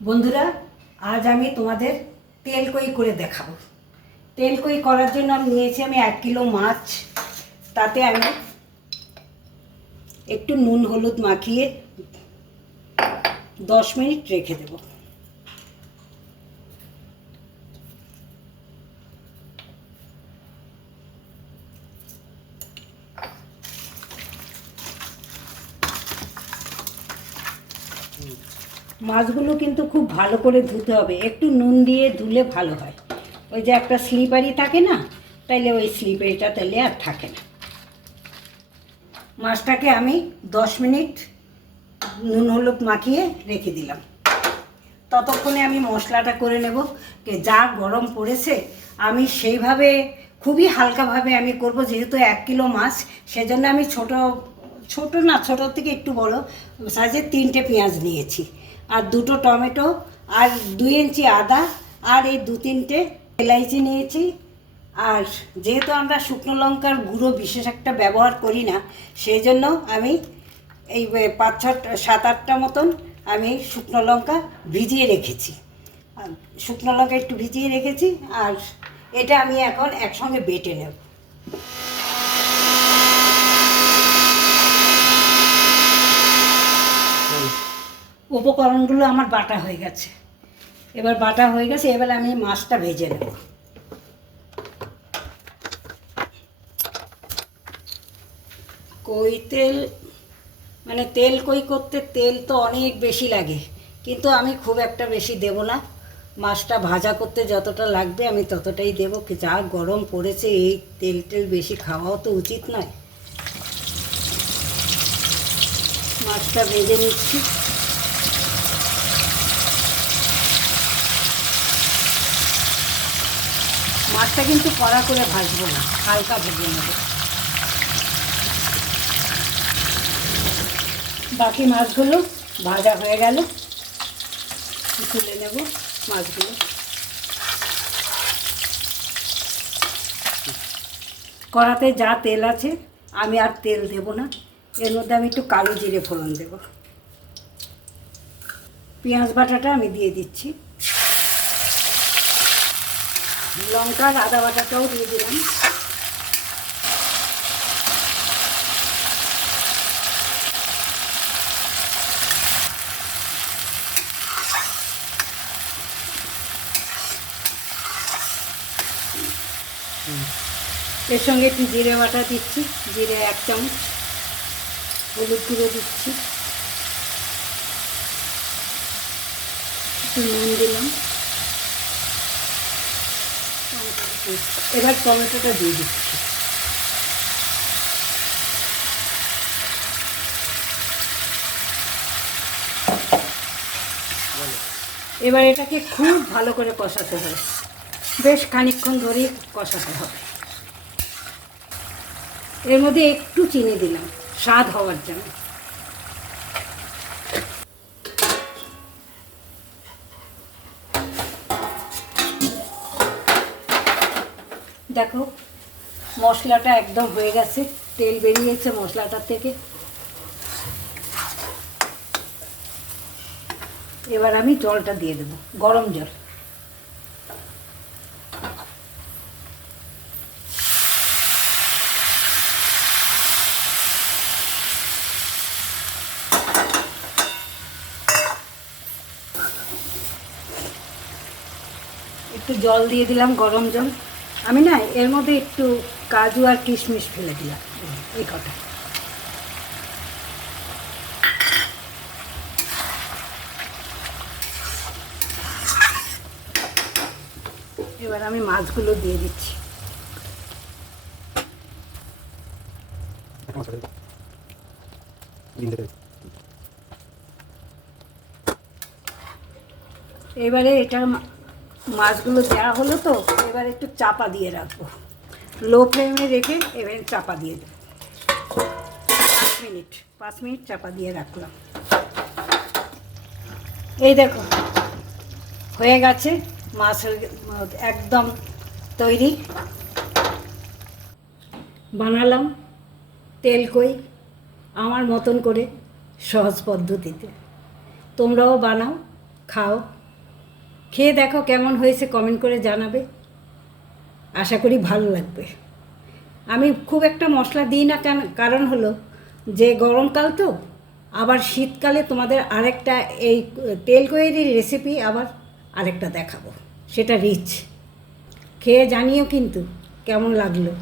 বন্ধুরা, আজ আমি তোমাদের তেলকই করে দেখাবো। তেলকই করার জন্য আমি নিয়েছি 1 কিলো মাছ। তাতে আমি একটু নুন হলুদ মাখিয়ে 10 মিনিট রেখে দেব। মাছগুলো কিন্তু খুব ভালো করে ধুতে হবে, একটু নুন দিয়ে ধুলে ভালো হয়। ওই যে একটা স্লিপারি থাকে না, তাইলে ওই স্লিপারিটা তাইলে আর থাকে না। মাছটাকে আমি 10 মিনিট নুন হলুদ মাখিয়ে রেখে দিলাম। ততক্ষণে আমি মশলাটা করে নেব। যা গরম পড়েছে, আমি সেইভাবে খুবই হালকাভাবে আমি করব, যেহেতু 1 কিলো মাছ। সেজন্য আমি ছোটোর থেকে একটু বড় সাইজের 3টে পেঁয়াজ নিয়েছি, আর 2টো টমেটো, আর 2 ইঞ্চি আদা, আর এই 2-3টে এলাইচি নিয়েছি। আর যেহেতু আমরা শুকনো লঙ্কার গুঁড়ো বিশেষ একটা ব্যবহার করি না, সেই জন্য আমি এই 5-7-8টা মতন আমি শুকনো লঙ্কা ভিজিয়ে রেখেছি। শুকনো লঙ্কা একটু ভিজিয়ে রেখেছি, আর এটা আমি এখন একসঙ্গে বেটে নেব। উপকরণগুলো আমার বাটা হয়ে গেছে। এবার আমি মাছটা ভেজে নেব। কই তেল মানে তেল কই করতে তেল তো অনেক বেশি লাগে, কিন্তু আমি খুব একটা বেশি দেব না। মাছটা ভাজা করতে যতটা লাগবে আমি ততটাই দেব। যা গরম পড়েছে, এই তেল বেশি খাওয়াও তো উচিত নয়। মাছটা ভেজে নিচ্ছি। মাছটা কিন্তু কড়া করে ভাজবো না, হালকা ভেজে নেব। বাকি মাছগুলো ভাজা হয়ে গেল, তুলে নেব মাছগুলো। কড়াতে যা তেল আছে, আমি আর তেল দেব না। এর মধ্যে আমি একটু কালো জিরে ফোড়ন দেব। পেঁয়াজ বাটাটা আমি দিয়ে দিচ্ছি, লঙ্কা আদা বাটাটাও দিয়ে দিলাম। এর সঙ্গে একটু জিরে বাটা দিচ্ছি, জিরে 1 চামচ, হলুদ গুঁড়ো দিচ্ছি, একটু নুন দিলাম। এবার টমেটোটা দিয়ে দিচ্ছি। এবার এটাকে খুব ভালো করে কষাতে হবে, বেশ খানিকক্ষণ ধরেই কষাতে হবে। এর মধ্যে একটু চিনি দিলাম স্বাদ হওয়ার জন্য। দেখো, মশলাটা একদম হয়ে গেছে, তেল বেরিয়েছে মশলাটার থেকে। এবার আমি জলটা দিয়ে দেবো, গরম জল। একটু জল দিয়ে দিলাম, গরম জল। আমি না এর মধ্যে একটু কাজু আর কিশমিশ ফেলে দিলাম, এই কটা। এবার আমি মাছগুলো দিয়ে দিচ্ছি। এবারে এটা মাছগুলো দেওয়া হলো তো, এবার একটু চাপা দিয়ে রাখবো, লো ফ্লেমে রেখে এবার চাপা দিয়ে দেবো। 5 মিনিট চাপা দিয়ে রাখলাম। এই দেখো, হয়ে গেছে, মাছ একদম তৈরি। বানালাম তেলকই আমার মতন করে, সহজ পদ্ধতিতে। তোমরাও বানাও, খাও, খেয়ে দেখো কেমন হয়েছে, কমেন্ট করে জানাবে। আশা করি ভালো লাগবে। আমি খুব একটা মশলা দিই না, কারণ হলো যে গরমকাল তো, আবার শীতকালে তোমাদের আরেকটা এই তেল কোয়েরির রেসিপি আবার আরেকটা দেখাবো, সেটা রিচ। খেয়ে জানিও কিন্তু কেমন লাগলো।